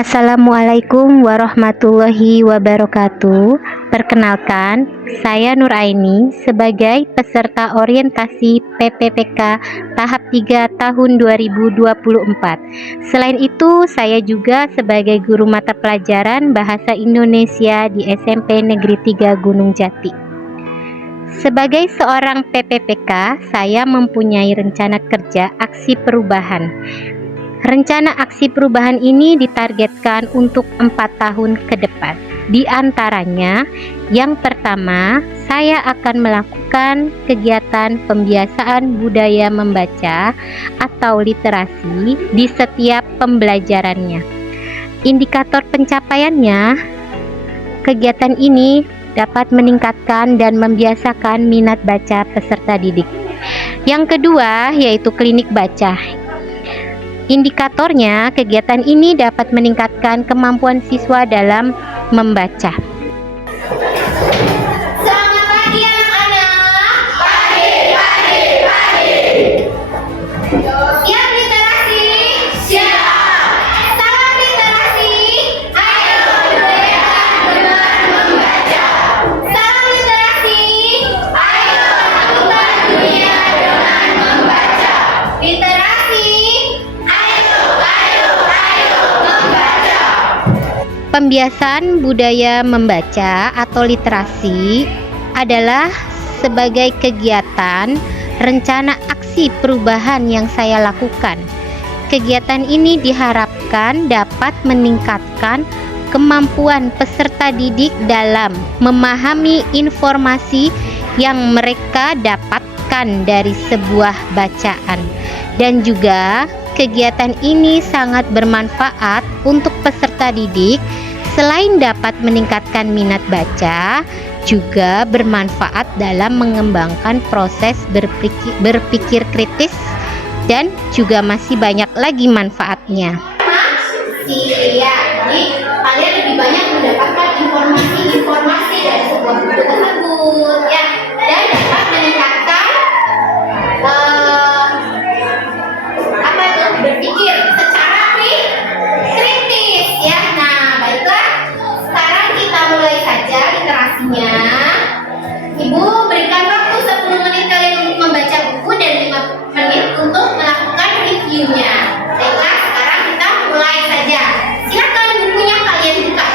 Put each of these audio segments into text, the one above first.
Assalamualaikum warahmatullahi wabarakatuh. Perkenalkan, saya Nur Aini sebagai peserta orientasi PPPK tahap 3 tahun 2024. Selain itu, saya juga sebagai guru mata pelajaran Bahasa Indonesia di SMP Negeri 3 Gunung Jati. Sebagai seorang PPPK, saya mempunyai rencana kerja aksi perubahan. Rencana aksi perubahan ini ditargetkan untuk 4 tahun ke depan. Di antaranya, yang pertama, saya akan melakukan kegiatan pembiasaan budaya membaca atau literasi di setiap pembelajarannya. Indikator pencapaiannya, kegiatan ini dapat meningkatkan dan membiasakan minat baca peserta didik. Yang kedua, yaitu klinik baca. Indikatornya, kegiatan ini dapat meningkatkan kemampuan siswa dalam membaca. Selamat pagi anak-anak. Pagi. Siap literasi? Siap. Salam literasi. Ayo budayakan dengan membaca. Salam literasi. Ayo lakukan dunia dengan membaca. Literasi. Pembiasaan budaya membaca atau literasi adalah sebagai kegiatan rencana aksi perubahan yang saya lakukan. Kegiatan ini diharapkan dapat meningkatkan kemampuan peserta didik dalam memahami informasi yang mereka dapatkan dari sebuah bacaan, dan juga kegiatan ini sangat bermanfaat untuk peserta didik. Selain dapat meningkatkan minat baca, juga bermanfaat dalam mengembangkan proses berpikir kritis, dan juga masih banyak lagi manfaatnya. Iya, jadi kalian lebih banyak mendapatkan informasi dari sebuah buku tersebut, ya, dan dapat meningkatkan berpikir secara kritis, ya. Nah, baiklah, sekarang kita mulai saja literasinya. Ibu berikan waktu 10 menit kalian untuk membaca buku dan 5 menit untuk melakukan reviewnya. Baiklah, sekarang kita mulai saja. Silakan bukunya kalian buka.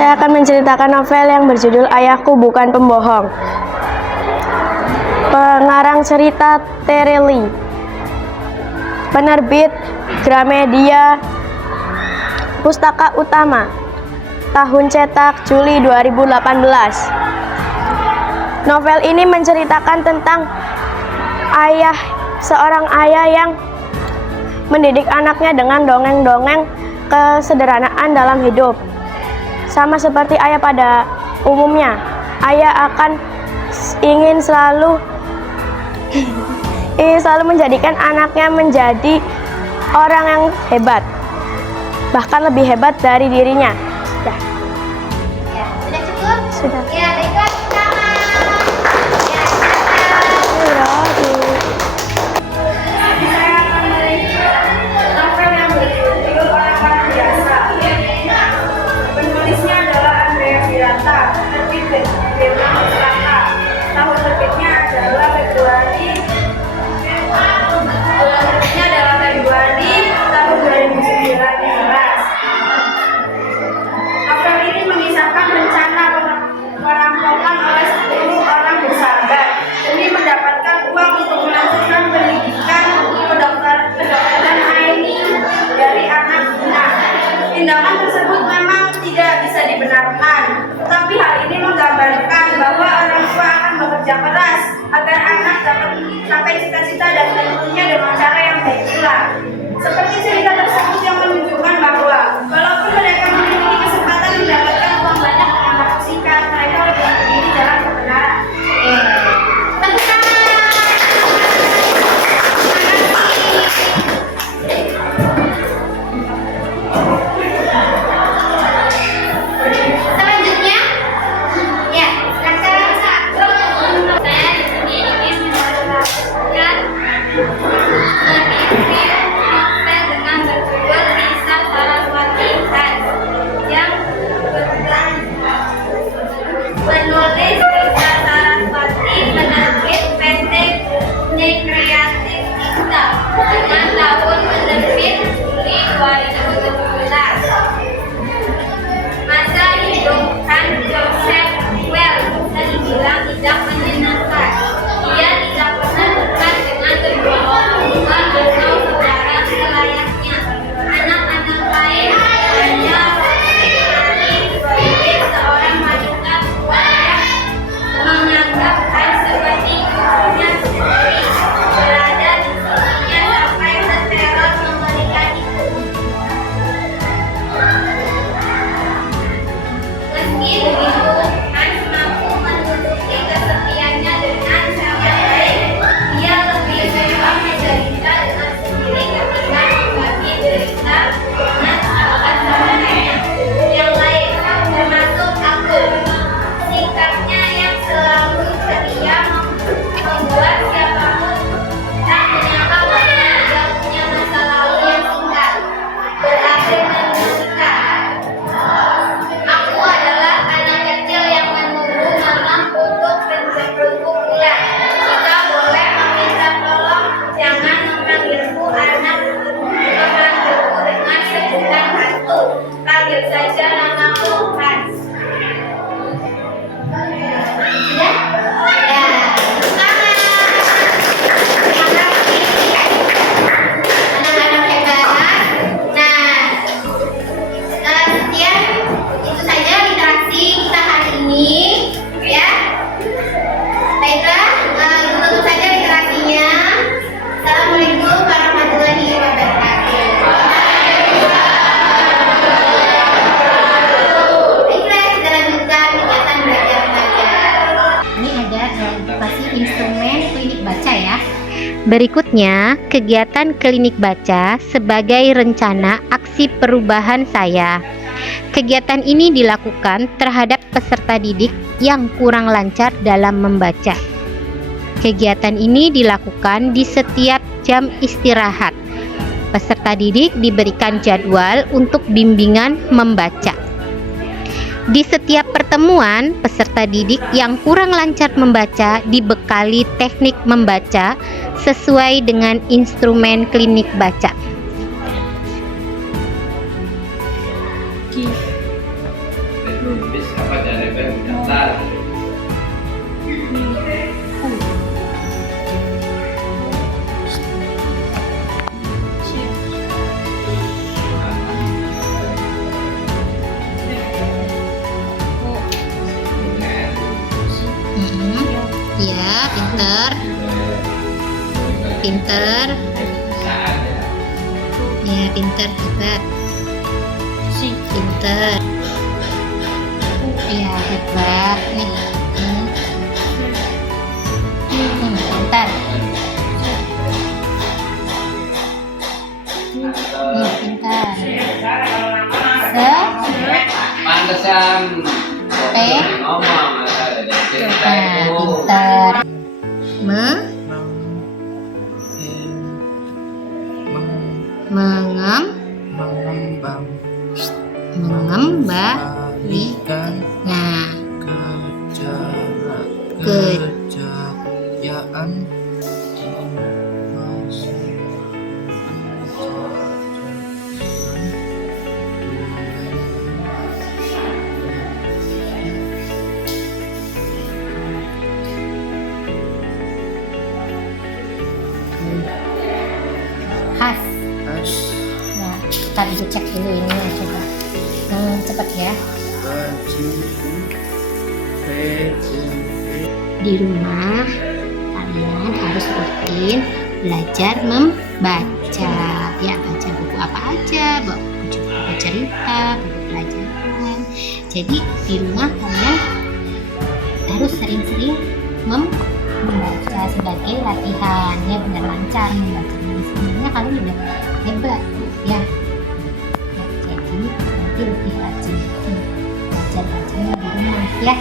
Saya akan menceritakan novel yang berjudul Ayahku Bukan Pembohong. Pengarang cerita Tereli. Penerbit Gramedia Pustaka Utama. Tahun cetak Juli 2018. Novel ini menceritakan tentang seorang ayah yang mendidik anaknya dengan dongeng-dongeng kesederhanaan dalam hidup. Sama seperti ayah pada umumnya, ayah akan ingin selalu menjadikan anaknya menjadi orang yang hebat, bahkan lebih hebat dari dirinya. Ya, sudah cukup? Sudah. Ya, baiklah pertama. Ya, Saya akan mereview novel yang berjudul Orang-Orang Biasa. Penulisnya adalah Andrea Wirata, penerbit Bella Pustaka. Tahun terbitnya adalah Februari tahun 2019. Novel ini mengisahkan rencana perampokan oleh 10 orang bersahabat demi mendapatkan uang untuk melanjutkan pendidikan kedokteran Aini dari anak Gina. Tindakan tersebut memang tidak bisa dibenarkan, tetapi hal ini menggambarkan bahwa orang tua akan bekerja keras agar anak dapat mencapai cita-cita dan tentunya dengan cara yang baik pula. Seperti cerita tersebut yang menunjukkan bahwa walaupun mereka memiliki kesempatan mendapatkan uang banyak dengan waktu singkat, mereka lebih memilih jalan kebenaran. tepuk tangan. Selanjutnya, ya, silakan. Saya di sini ingin melakukan mereview novel dengan berjudul Risa Saraswati Hans yang penulis Risa Saraswati, penerbit PT Nekreatif Cipta dengan tahun penerbit Juli 2017. Masa hidup Hans Joseph Wells terbilang tidak menyenangkan. Dia tidak pernah dekat dengan kedua orang tua atau saudara selayaknya. Anak-anak lain hanya sebagai seorang wanita tua yang menganggap Hans seperti ibunya sendiri. Berada di sisinya sampai seteror mengerikan itu. Meski begitu, Hans mampu menutupi kesepiannya dengan cara baik. Dia lebih rela menderita dengan sendiri ketika berbagi derita dengan sahabat-sahabatnya yang lain, termasuk aku. Sikapnya yang selalu ceria membuat siapapun tak menyangka bahwa dia punya masa lalu yang singkat, berakhir menderita. Aku adalah anak kecil yang menunggu mama untuk menjemputku pulang. Jika boleh meminta tolong, jangan memanggilku anak, memanggilku dengan sebutan hantu. Panggil saja namaku Hans. Ya, tepuk tangan. Terima kasih. Anak-anak hebat. Nah, sekian itu saja literasi kita hari ini, ya. Baiklah, tutup saja literasinya. Assalamualaikum warahmatullahi wabarakatuh. Baiklah, kita lanjutkan kegiatan belajar mengajar. Ini ada edukasi instrumen klinik baca ya. Berikutnya, kegiatan klinik baca sebagai rencana aksi perubahan saya. Kegiatan ini dilakukan terhadap peserta didik yang kurang lancar dalam membaca. Kegiatan ini dilakukan di setiap jam istirahat. Peserta didik diberikan jadwal untuk bimbingan membaca. Di setiap pertemuan, peserta didik yang kurang lancar membaca dibekali teknik membaca sesuai dengan instrumen klinik baca. Habis apa dari daftar? Ya, pinter. Pinter. Ya, pinter, hebat. Pinter. Ya, hebat nih. Pinter. Pinter. Pantesan P. ngomong Pinter. Mengembalikan kejayaan khas. Nah, kita dulu cek dulu ini coba. Cepat ya. Di rumah kalian harus rutin belajar membaca. Ya, baca buku apa aja, buku cerita, buku pelajaran. Jadi di rumah kalian harus sering-sering membaca sebagai latihan ya, benar lancar membaca. Sebenarnya kalian udah hebat ya. Jadi nanti lebih rajin belajar bacanya di rumah ya.